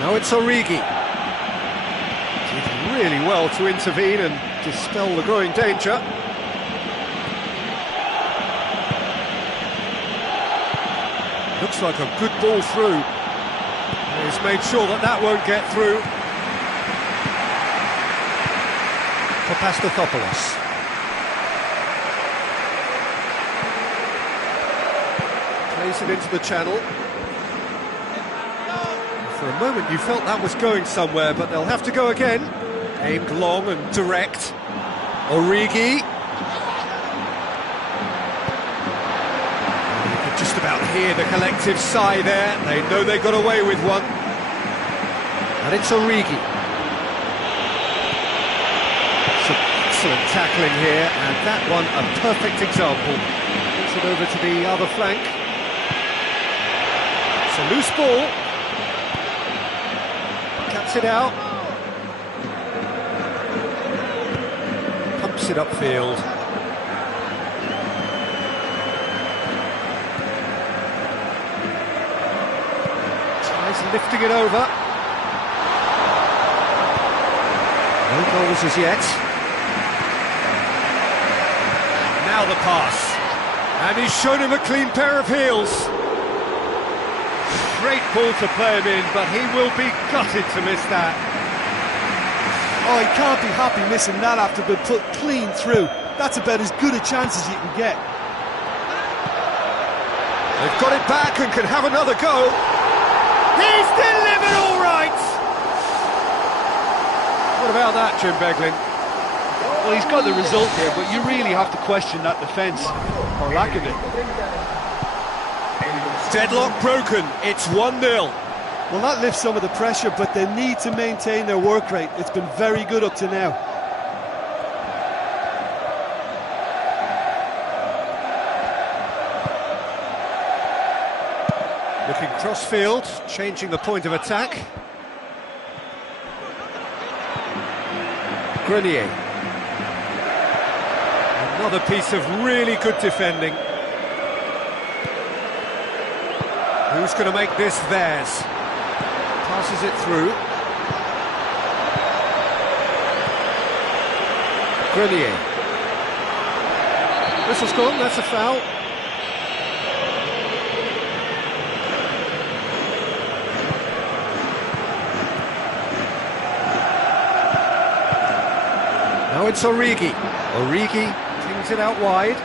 Now it's Origi. Did really well to intervene and dispel the growing danger. Looks like a good ball through. He's made sure that that won't get through. Papastathopoulos. Plays it into the channel. For a moment you felt that was going somewhere, but they'll have to go again. Aimed long and direct. Origi. You could just about hear the collective sigh there. They know they got away with one. And it's Origi. Some excellent tackling here, and that one a perfect example. Puts it over to the other flank. It's a loose ball. Cuts it out. Pumps it upfield. Tries lifting it over. No goals as yet. Now the pass. And he's shown him a clean pair of heels. Great ball to play him in, but he will be gutted to miss that. Oh, he can't be happy missing that after being put clean through. That's about as good a chance as you can get. They've got it back and can have another go. He's delivered all right! What about that, Jim Beglin? Well, he's got the result there, but you really have to question that defence, or lack of it. Deadlock broken, it's 1-0. Well, that lifts some of the pressure, but they need to maintain their work rate. It's been very good up to now. Looking cross-field, changing the point of attack. Grenier. Another piece of really good defending. Who's going to make this theirs? Passes it through. Grenier. Whistle's gone, that's a foul. Now it's Origi. Origi pings it out wide.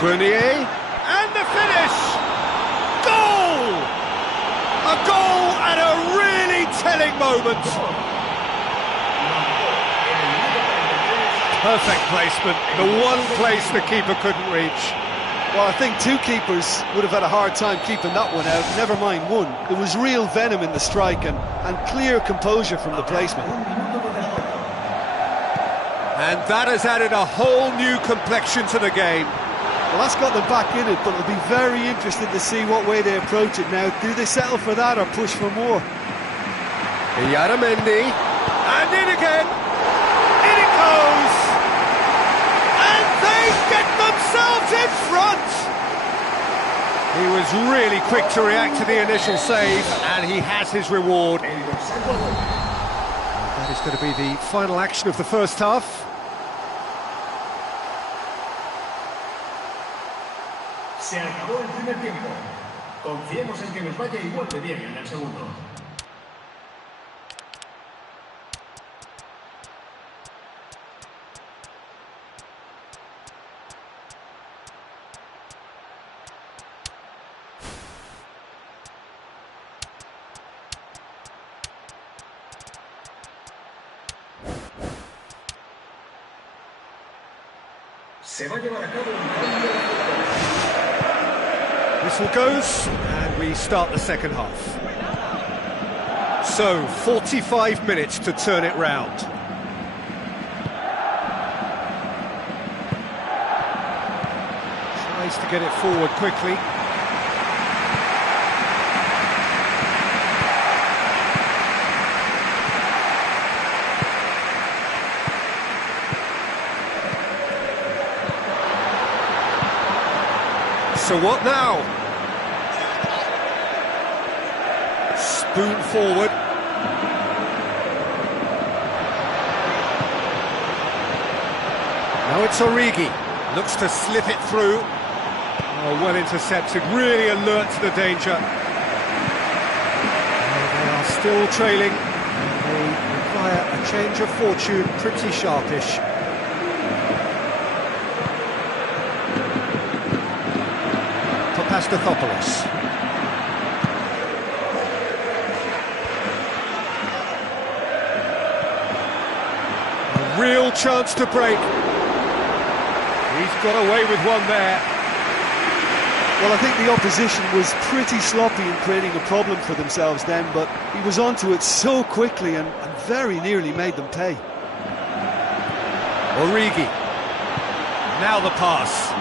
Grenier. And the finish! Goal! A goal at a really telling moment. Perfect placement, the one place the keeper couldn't reach. Well, I think two keepers would have had a hard time keeping that one out, never mind one. There was real venom in the strike and clear composure from the placement. And that has added a whole new complexion to the game. Well, that's got them back in it, but it'll be very interesting to see what way they approach it now. Do they settle for that or push for more? Yaramendi, and in again. In it goes. And they get themselves in front. He was really quick to react to the initial save, and he has his reward. That is going to be the final action of the first half. Se acabó el primer tiempo. Confiemos en que nos vaya igual de bien en el segundo. Se va a llevar a cabo un cambio de jugadores. Whistle goes, and we start the second half. So, 45 minutes to turn it round. Tries to get it forward quickly. So what now? Spoon forward. Now it's Origi. Looks to slip it through. Oh, well intercepted, really alert to the danger. They are still trailing. They require a change of fortune, pretty sharpish. Papastathopoulos. A real chance to break. He's got away with one there. Well, I think the opposition was pretty sloppy in creating a problem for themselves then, but he was onto it so quickly and very nearly made them pay. Origi. Now the pass.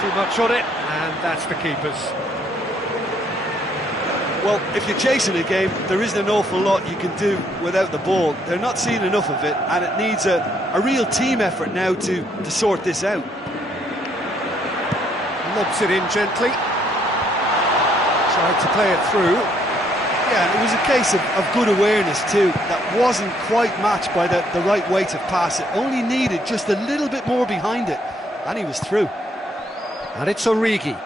Too much on it, and that's the keeper's. Well, if you're chasing a game, there isn't an awful lot you can do without the ball. They're not seeing enough of it, and it needs a real team effort now to sort this out. Lobs it in gently. Tried to play it through. Yeah, it was a case of good awareness too. That wasn't quite matched by the right weight of pass. It only needed just a little bit more behind it, and he was through. And it's Origi.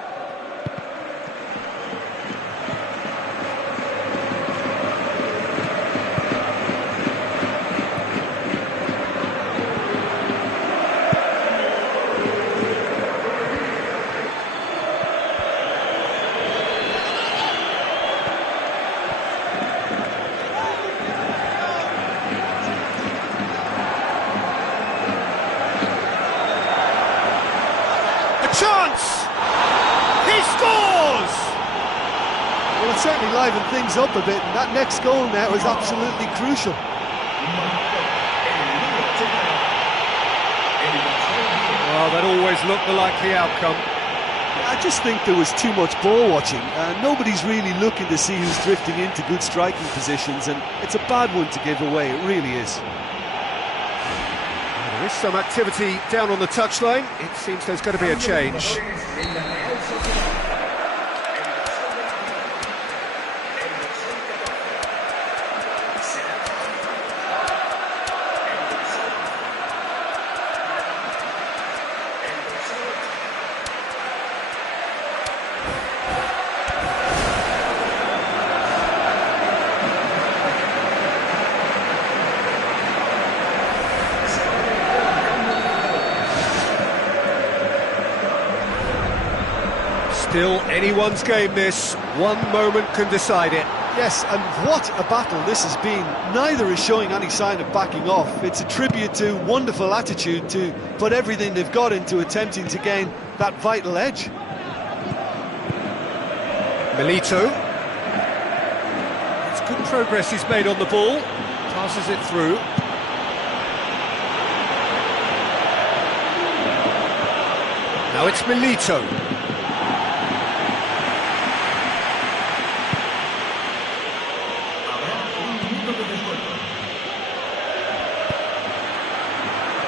Chance! He scores! Well, it certainly livened things up a bit, and that next goal now is absolutely crucial. Well, that always looked the likely outcome. I just think there was too much ball watching. Nobody's really looking to see who's drifting into good striking positions, and it's a bad one to give away, it really is. There is some activity down on the touchline. It seems there's going to be a change. Still anyone's game this. One moment can decide it. Yes, and what a battle this has been. Neither is showing any sign of backing off. It's a tribute to wonderful attitude to put everything they've got into attempting to gain that vital edge. Milito. It's good progress he's made on the ball. Passes it through. Now it's Milito.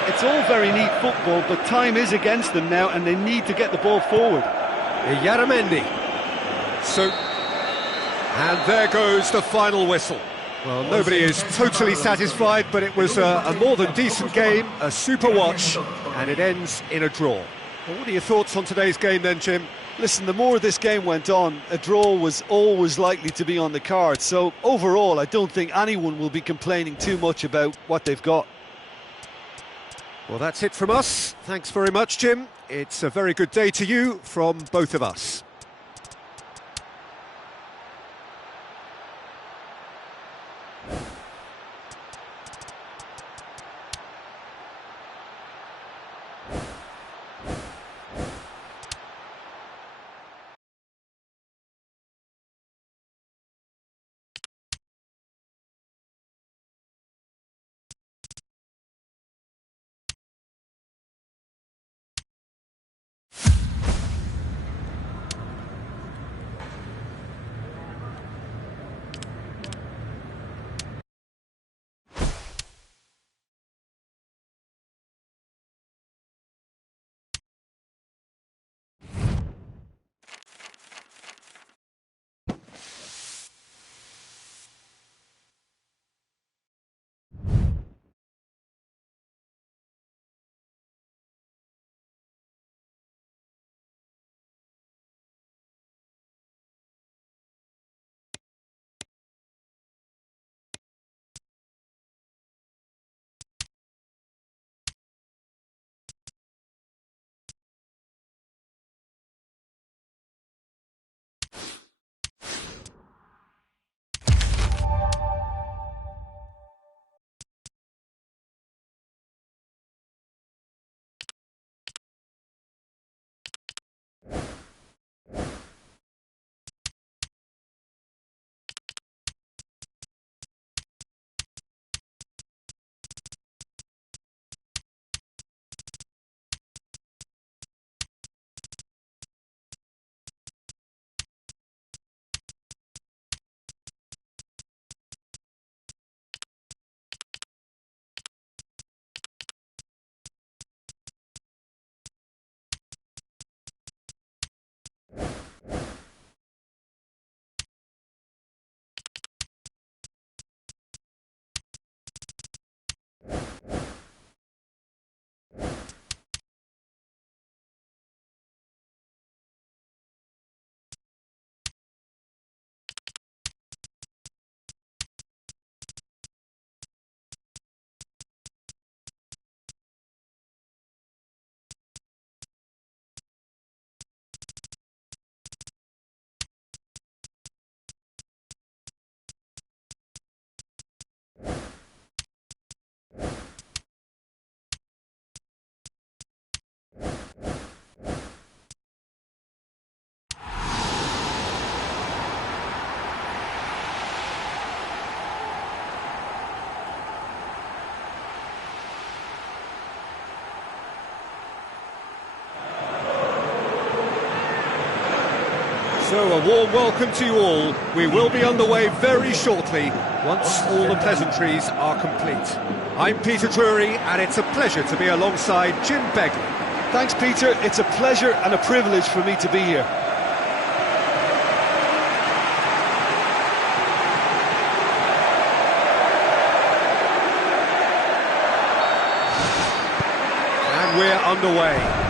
It's all very neat football, but time is against them now, and they need to get the ball forward. Yaramendi. And there goes the final whistle. Well, nobody is totally satisfied, but it was a more than decent game, a super watch, and it ends in a draw. Well, what are your thoughts on today's game then, Jim? Listen, the more this game went on, a draw was always likely to be on the card. So overall, I don't think anyone will be complaining too much about what they've got. Well, that's it from us. Thanks very much, Jim. It's a very good day to you from both of us. So a warm welcome to you all. We will be underway very shortly, once all the pleasantries are complete. I'm Peter Drury, and it's a pleasure to be alongside Jim Begley. Thanks, Peter. It's a pleasure and a privilege for me to be here. And we're underway.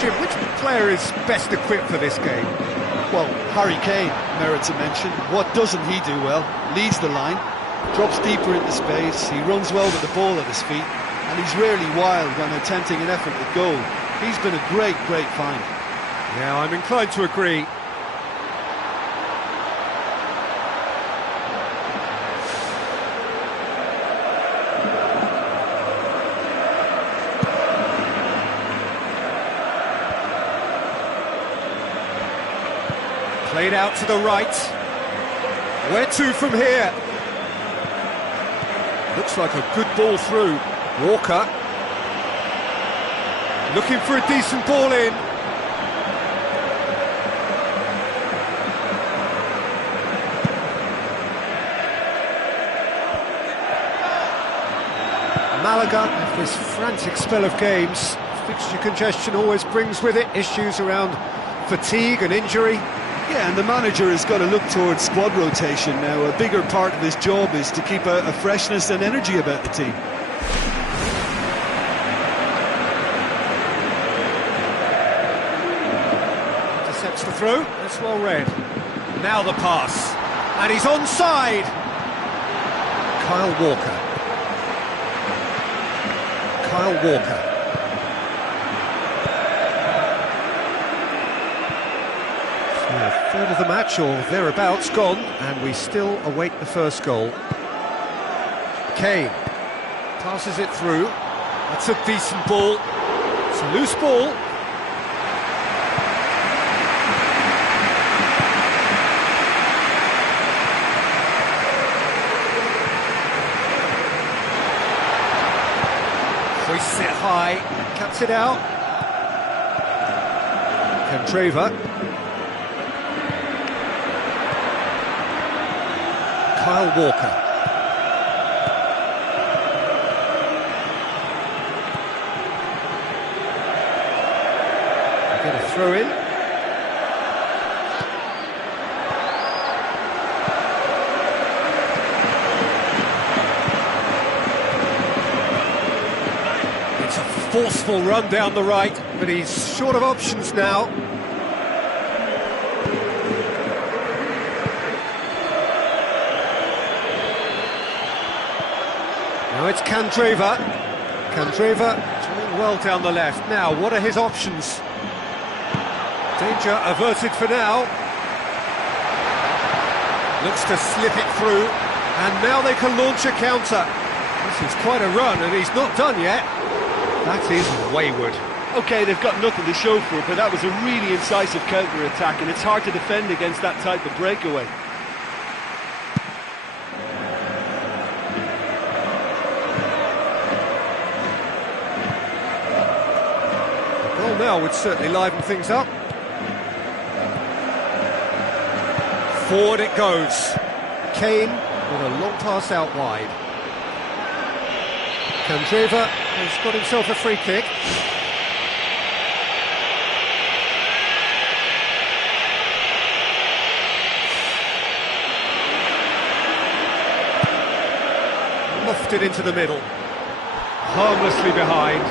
Jim, which player is best equipped for this game? Well, Harry Kane merits a mention. What doesn't he do well? Leads the line, drops deeper into space, he runs well with the ball at his feet, and he's rarely wild when attempting an effort at goal. He's been a great find. Yeah, I'm inclined to agree. Played out to the right. Where to from here? Looks like a good ball through. Walker. Looking for a decent ball in. Malaga, after this frantic spell of games, fixture congestion always brings with it issues around fatigue and injury. Yeah, and the manager has got to look towards squad rotation now. A bigger part of his job is to keep a freshness and energy about the team. Intercepts the throw, that's well read. Now the pass, and he's onside. Kyle Walker. A third of the match or thereabouts gone, and we still await the first goal. Kane passes it through. That's a decent ball. It's a loose ball. Hoists it high, cuts it out. Candreva. Kyle Walker. Get a throw in. It's a forceful run down the right, but he's short of options now. Now it's Candreva. Candreva doing well down the left. Now, what are his options? Danger averted for now. Looks to slip it through, and now they can launch a counter. This is quite a run, and he's not done yet. That is wayward. OK, they've got nothing to show for it, but that was a really incisive counter-attack, and it's hard to defend against that type of breakaway. Now would certainly liven things up. Forward it goes. Kane with a long pass out wide. Candreva has got himself a free kick. Lofted into the middle. Harmlessly behind.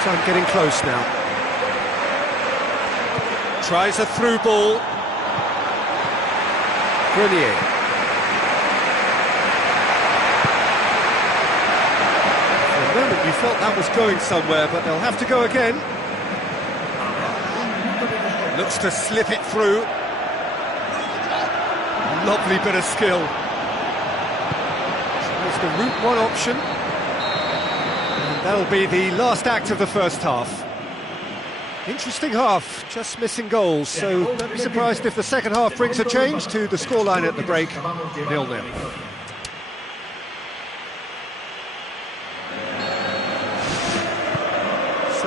Time getting close now. Tries a through ball. Grenier. For a moment you felt that was going somewhere, but they'll have to go again. Looks to slip it through. Lovely bit of skill. Tries the route one option. That'll be the last act of the first half. Interesting half, just missing goals, so don't be surprised if the second half brings a change to the scoreline at the break, 0-0.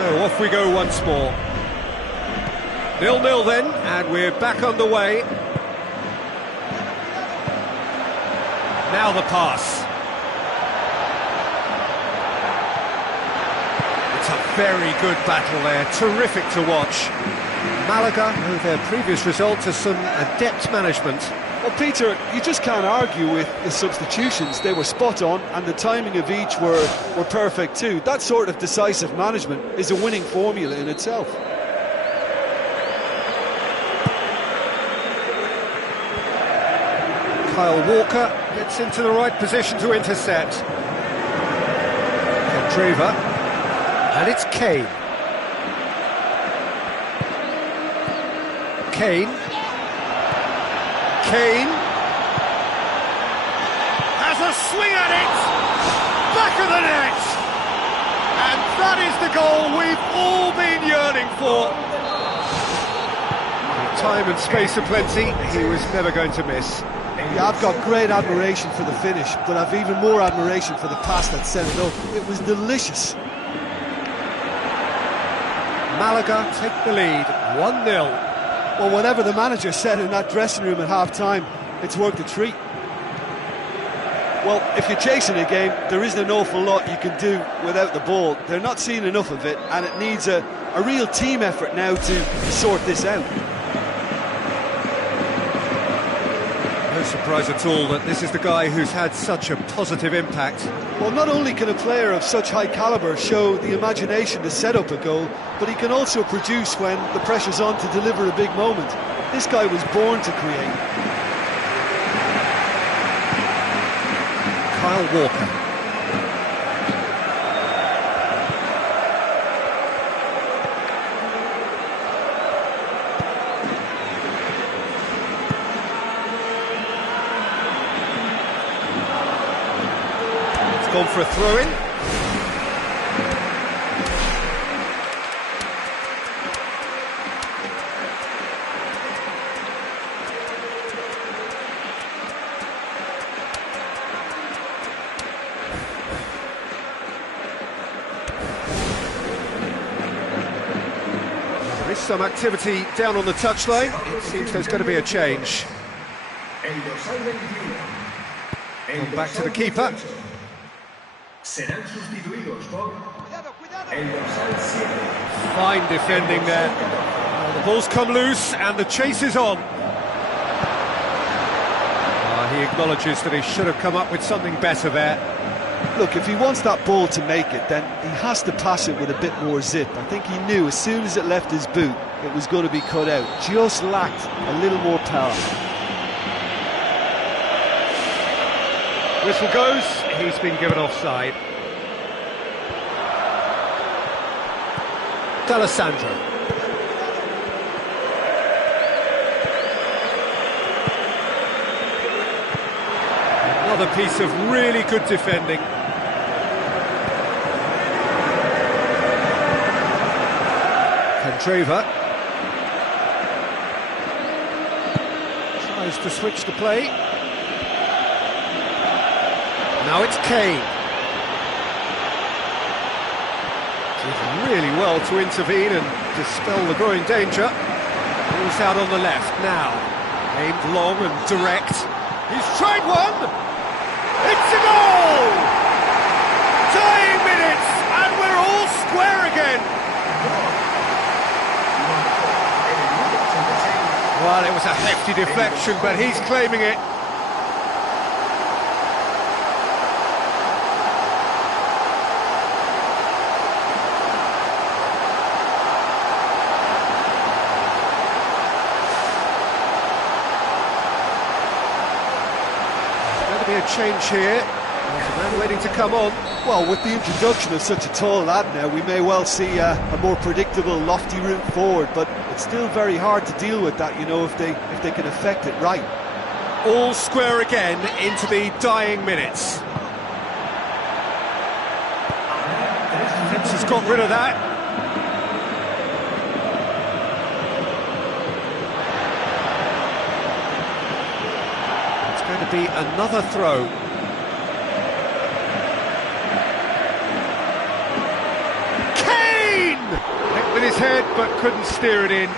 So off we go once more. 0-0 then, and we're back underway. Now the pass. It's a very good battle there, terrific to watch. Malaga owe their previous result to some adept management. Well, Peter, you just can't argue with the substitutions. They were spot on, and the timing of each were perfect too. That sort of decisive management is a winning formula in itself. Kyle Walker gets into the right position to intercept. Candreva, and it's Kane. Kane has a swing at it, back of the net, and that is the goal we've all been yearning for. With time and space aplenty, he was never going to miss. Yeah, I've got great admiration for the finish, but I've even more admiration for the pass that set it up. It was delicious. Malaga take the lead, 1-0. Well, whatever the manager said in that dressing room at half-time, it's worked a treat. Well, if you're chasing a game, there isn't an awful lot you can do without the ball. They're not seeing enough of it, and it needs a real team effort now to sort this out. No surprise at all that this is the guy who's had such a positive impact. Well, not only can a player of such high calibre show the imagination to set up a goal, but he can also produce when the pressure's on to deliver a big moment. This guy was born to create. Kyle Walker. It's gone for a throw-in. There is some activity down on the touchline. It seems there's going to be a change. Come back to the keeper. Fine defending there. Well, the ball's come loose and the chase is on. He acknowledges that he should have come up with something better there. Look, if he wants that ball to make it, then he has to pass it with a bit more zip. I think he knew as soon as it left his boot, it was going to be cut out. Just lacked a little more power. Whistle goes, he's been given offside. D'Alessandro. Another piece of really good defending. Candreva tries to switch the play. Now it's Kane. Did really well to intervene and dispel the growing danger. Ball's out on the left now. Aimed long and direct. He's tried one! It's a goal! Dying minutes, and we're all square again. Well, it was a hefty deflection, but he's claiming it. Be a change here. There's a man waiting to come on. Well, with the introduction of such a tall lad now, we may well see a more predictable, lofty route forward, but it's still very hard to deal with that, you know, if they can affect it right. All square again into the dying minutes. Defence has got rid of that. Going to be another throw. Kane! but couldn't steer it in.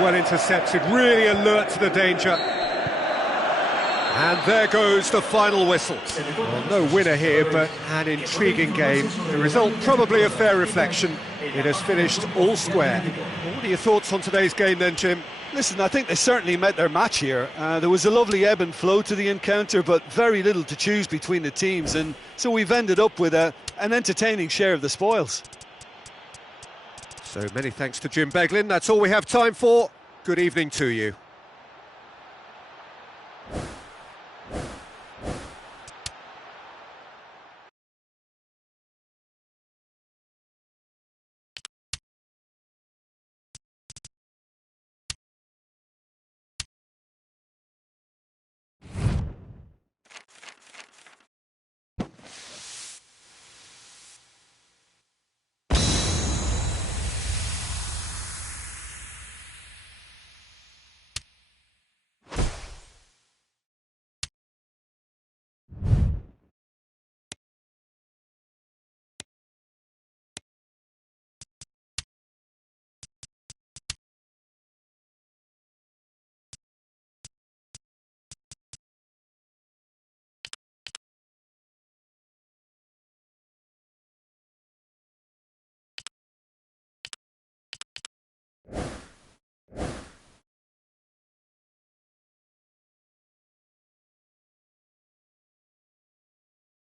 Well intercepted, really alert to the danger. And there goes the final whistle. Well, no winner here, but an intriguing game. The result probably a fair reflection. It has finished all square. Well, what are your thoughts on today's game then, Jim? Listen, I think they certainly met their match here. There was a lovely ebb and flow to the encounter, but very little to choose between the teams, and so we've ended up with an entertaining share of the spoils. So many thanks to Jim Beglin. That's all we have time for. Good evening to you.